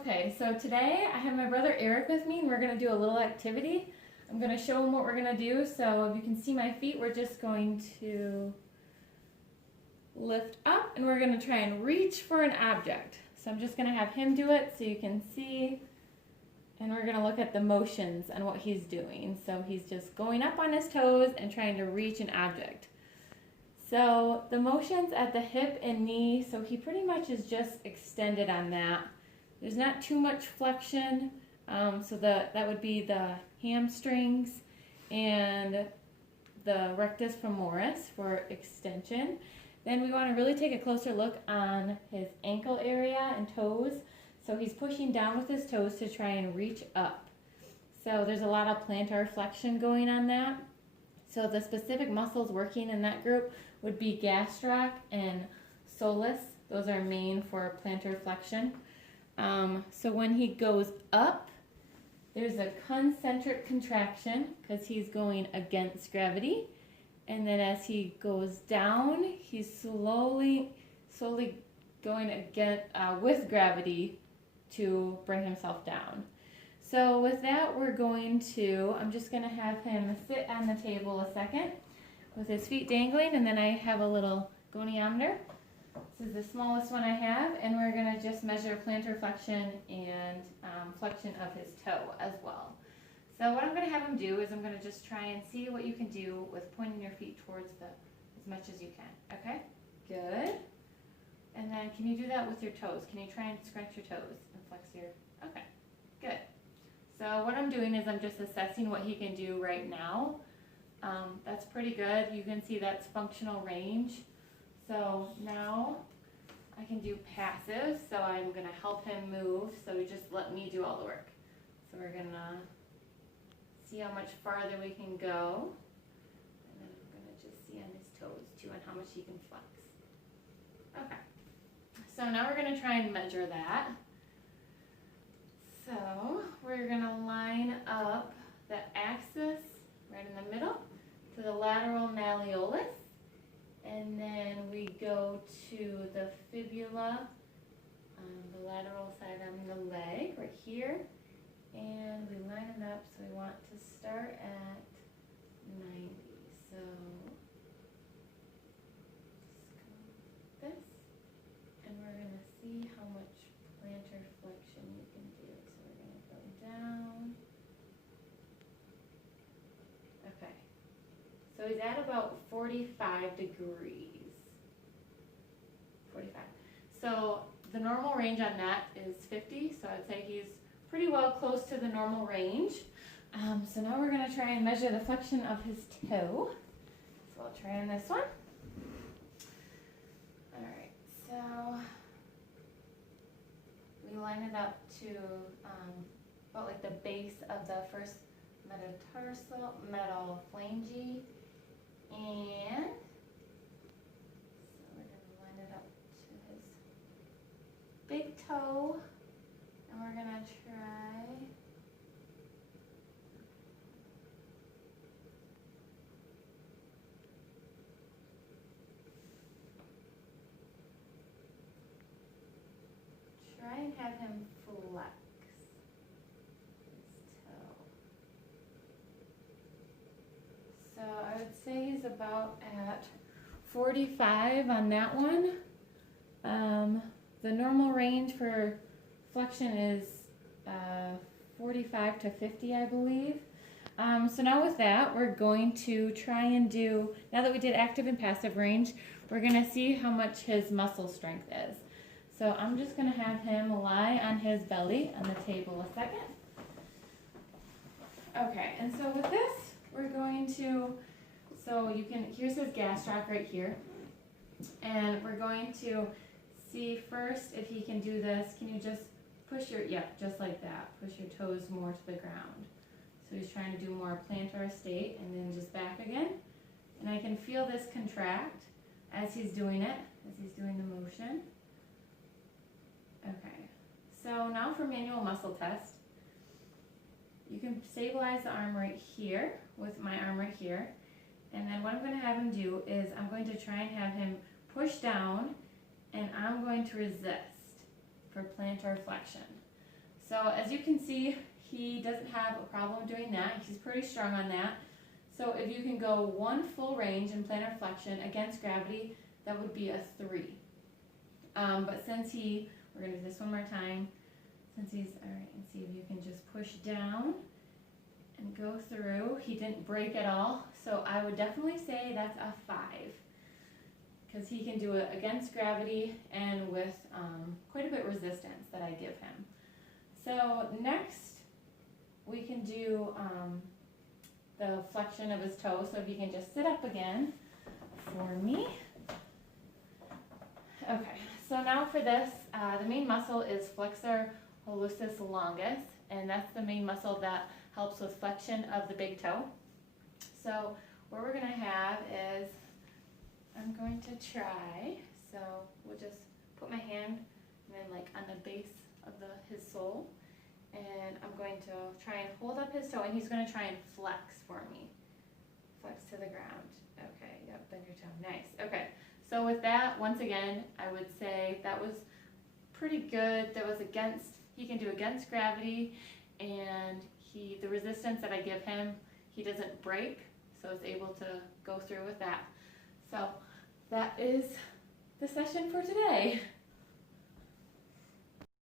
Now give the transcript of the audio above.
Okay, so today I have my brother Eric with me and we're going to do a little activity. I'm going to show him what we're going to do. So if you can see my feet, we're just going to lift up and we're going to try and reach for an object. So I'm just going to have him do it so you can see, and we're going to look at the motions and what he's doing. So he's just going up on his toes and trying to reach an object. So the motions at the hip and knee, so he pretty much is just extended on that. There's not too much flexion, so that would be the hamstrings and the rectus femoris for extension. Then we want to really take a closer look on his ankle area and toes. So he's pushing down with his toes to try and reach up. So there's a lot of plantar flexion going on that. So the specific muscles working in that group would be gastroc and soleus. Those are main for plantar flexion. So when he goes up, there's a concentric contraction because he's going against gravity. And then as he goes down, he's slowly going against, with gravity to bring himself down. So with that, I'm just going to have him sit on the table a second with his feet dangling, and then I have a little goniometer. This is the smallest one I have, and we're going to just measure plantar flexion and flexion of his toe as well. So what I'm going to have him do is I'm going to just try and see what you can do with pointing your feet towards as much as you can. Okay? Good. And then can you do that with your toes? Can you try and scrunch your toes and flex your... Okay. Good. So what I'm doing is I'm just assessing what he can do right now. That's pretty good. You can see that's functional range. So now I can do passive. So I'm going to help him move. So just let me do all the work. So we're going to see how much farther we can go. And then I'm going to just see on his toes too and how much he can flex. Okay. So now we're going to try and measure that. So we're going to line up the axis right in the middle to the lateral malleolus. And then we go to the fibula, the lateral side on the leg right here. And we line it up, so we want to start at 90. So just go like this. And we're going to see how much plantar flexion you can do. So we're going to go down. Okay. So he's at about 45 degrees. 45. So the normal range on that is 50. So I'd say he's pretty well close to the normal range. So now we're going to try and measure the flexion of his toe. So I'll try on this one. Alright, so we line it up to about like the base of the first metatarsal, metaphalange, and so we're going to line it up to his big toe. And we're going to try and have him flex his toe. So I would say he's about at 45 on that one. The normal range for flexion is 45 to 50, I believe. So now with that, we're going to try and do, now that we did active and passive range, we're going to see how much his muscle strength is. So I'm just going to have him lie on his belly on the table a second. Okay, and so with this, we're going to, so you can, here's his gastroc right here. And we're going to see first if he can do this. Can you just push your, yeah, just like that. Push your toes more to the ground. So he's trying to do more plantar state and then just back again. And I can feel this contract as he's doing it, as he's doing the motion. Okay, so now for manual muscle test. You can stabilize the arm right here with my arm right here. And then what I'm going to have him do is I'm going to try and have him push down, and I'm going to resist for plantar flexion. So as you can see, he doesn't have a problem doing that. He's pretty strong on that. So if you can go one full range in plantar flexion against gravity, that would be a 3. But since we're gonna do this one more time. Since he's, all right, and see if you can just push down and go through. He didn't break at all, so I would definitely say that's a 5. Because he can do it against gravity and with quite a bit of resistance that I give him. So next, we can do the flexion of his toe. So if you can just sit up again for me. Okay, so now for this, the main muscle is flexor hallucis longus, and that's the main muscle that helps with flexion of the big toe. So what we're gonna have is, I'm going to try, so we'll just put my hand and then like on the base of his sole, and I'm going to try and hold up his toe, and he's going to try and flex for me. Flex to the ground. Okay, yep, bend your toe. Nice. Okay, so with that, once again, I would say that was pretty good. That was he can do against gravity, and the resistance that I give him, he doesn't break, so it's able to go through with that. So that is the session for today.